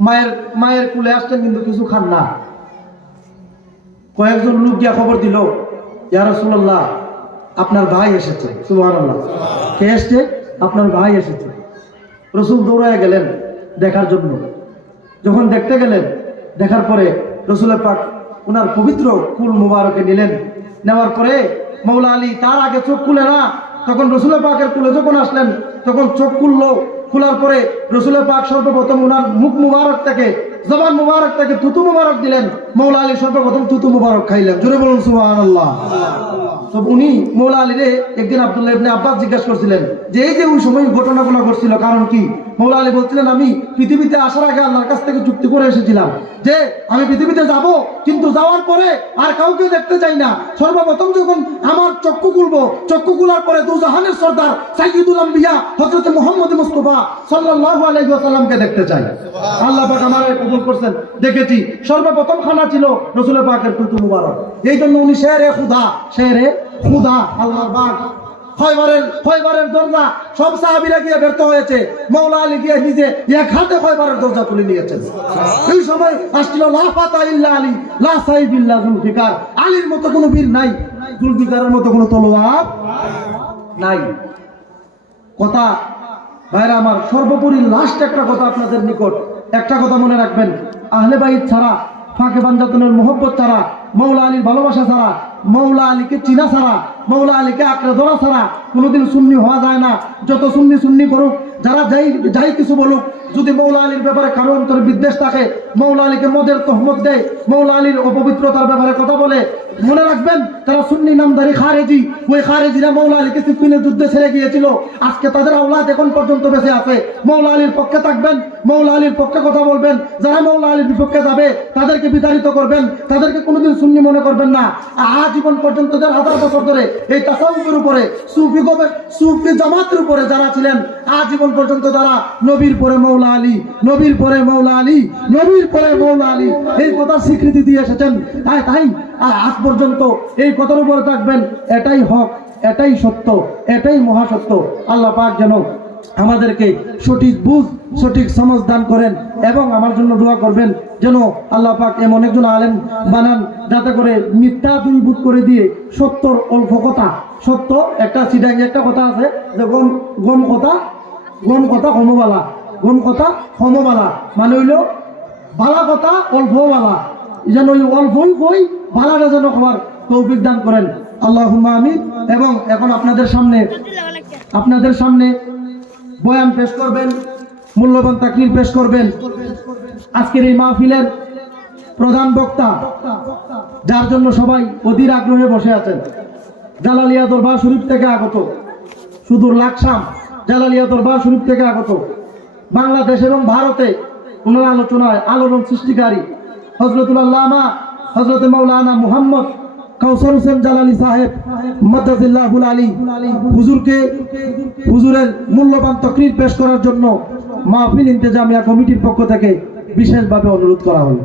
মায়ের মায়ের কুলে আসছেন কিন্তু কিছু খান না। কয়েকজন লোক গিয়া খবর দিল, ইয়া রাসূলুল্লাহ, আপনার ভাই এসেছে। সুবহানাল্লাহ। কে এসছে? আপনার ভাই এসেছে। রসুল দৌড়ায় গেলেন দেখার জন্য। যখন দেখতে গেলেন, দেখার পরে রসুলের পাক ওনার পবিত্র কুল মুবারকে নিলেন। নেওয়ার পরে মৌলা আলী তার আগে চোখ খুলে না, তখন রসুলের পাকের কুলে যখন আসলেন, তখন চোখ খুললো খোলার পরে রসুলের পাক সর্বপ্রথম ওনার মুখ মুবারক থেকে জবান মুবারক থেকে তুতু মুবারক দিলেন। মৌলা আলী সর্বপ্রথম তুতু মুবারক খাইলেন। জোরে বলুন সুবহানাল্লাহ। তো উনি মৌলা আলীরে একদিন আব্দুল্লাহ ইবনে আব্বাস জিজ্ঞাসা করছিলেন যে এই যে ওই সময় ঘটনাগুলো ঘটছিল, কারণ কি? মৌলা আলী বলছিলেন, আমি পৃথিবীতে আসার আগে আল্লাহর কাছ থেকে চুক্তি করে এসেছিলাম যে আমি পৃথিবীতে যাব, কিন্তু যাওয়ার পরে আর কাউকে দেখতে চাই না। সর্বপ্রথম যখন আমার চক্ষু খুলবো, চক্ষু খোলার পরে দু জাহানের সর্দার সাইয়্যিদুল আম্বিয়া হযরত মুহাম্মদ মুস্তাফা সাল্লাল্লাহু আলাইহি ওয়াসাল্লামকে দেখতে চাই আল্লাহ পাক আমার কবুল করছেন। দেখেছি, সর্বপ্রথম খানা ছিল রসুলের পাকের কুতু মুবারক। এই জন্য উনি শেরে খুদা, শেরে খুদা, আল্লাহর বাগ। খয়বারের খয়বারের দরজা, সব সাহাবীরা গিয়ে ব্যর্থ হয়েছে। মৌলা আলী গিয়ে নিজে এক হাতে খয়বারের দরজা নিয়েছেন। এই সময় আসছিল, লা ফাতা ইল্লা আলী, লা ইল্লা আলীর মতো কোনো বীর নাই। মতো কোনো তলোয়ার নাই। কথা, ভাইরা আমার, সর্বোপরি লাস্ট একটা কথা আপনাদের নিকট। একটা কথা মনে রাখবেন। আহলে বাইত ছাড়া, ফাঁকে বাঞ্জাতনের মোহব্বত ছাড়া মৌলা আলীর ভালোবাসা ছাড়া, মৌলা আলীকে চিনা ছাড়া, মৌলা আলীকে আঁকড়ে ধরা ছাড়া কোনোদিন সুন্নি হওয়া যায় না। যত সুন্নি সুন্নি করুক, যারা যাই যাই কিছু বলুক, যদি মৌলা আলীর ব্যাপারে কারও অন্তরে বিদ্বেষ থাকে, মৌলা আলীকে মদের তহমত দেয়, মৌলা আলীর অপবিত্রতার ব্যাপারে কথা বলে মনে রাখবেন, তারা সুন্নি নামদারি খারেজি। ওই খারেজিরা মৌলা আলীকে সিপিনের যুদ্ধে ছেড়ে গিয়েছিল। আজকে তাদের আওলাদ এখন পর্যন্ত বেঁচে আছে। মৌলা আলীর পক্ষে থাকবেন, মৌলা আলীর পক্ষে কথা বলবেন। যারা মৌলা আলীর বিপক্ষে যাবে, তাদেরকে বিতাড়িত করবেন। তাদেরকে কোনোদিন সুন্নি মনে করবেন না। আজীবন পর্যন্ত দেড় হাজার বছর ধরে এই তাসাউফের উপরে, সুফি গবে, সুফি জামাতের উপরে যারা ছিলেন, আজীবন পর্যন্ত তারা নবীর পরে মৌলা আলী, নবীর পরে মৌলা আলী, নবীর পরে মৌলা আলী। এই কথার স্বীকৃতি দিয়ে এসেছেন। তাই তাই আর আজ পর্যন্ত এই কথার উপরে থাকবেন, এটাই হক, এটাই সত্য, এটাই মহাসত্য। আল্লাহ পাক যেন আমাদেরকে সঠিক বুঝ, সঠিক সমাজ দান করেন এবং আমার জন্য দোয়া করবেন যেন আল্লাহ পাক এমন একজন আলেম বানান যাতে করে মিথ্যা দূরীভূত করে দিয়ে সত্যর অল্প কথা, সত্য একটা সিডাং একটা কথা আছে যে গম গম কথা গম কথা সমবালা গম কথা সমবালা মানে হইল বালা কথা অল্প বালা যেন ওই অল্পই কই বালাটা যেন খাবার তৌফিক দান করেন। আল্লাহ আমিন। এবং এখন আপনাদের সামনে আপনাদের সামনে বয়ান পেশ করবেন, মূল্যবান তাকরির পেশ করবেন। আজকের এই মাহফিলের প্রধান বক্তা, যার জন্য সবাই অধীর আগ্রহে বসে আছেন, জালালিয়া দরবার শরীফ থেকে আগত, সুদূর লাকসাম, জালালিয়া দরবার শরীফ থেকে আগত। বাংলাদেশ এবং ভারতে ওনার আলোচনায় আলোড়ন সৃষ্টিকারী মোহাম্মদ সাহেব আলী মূল্যবান তকরির পেশ করার জন্য মাহফিল ইন্তেজামিয়া কমিটির পক্ষ থেকে বিশেষভাবে অনুরোধ করা হল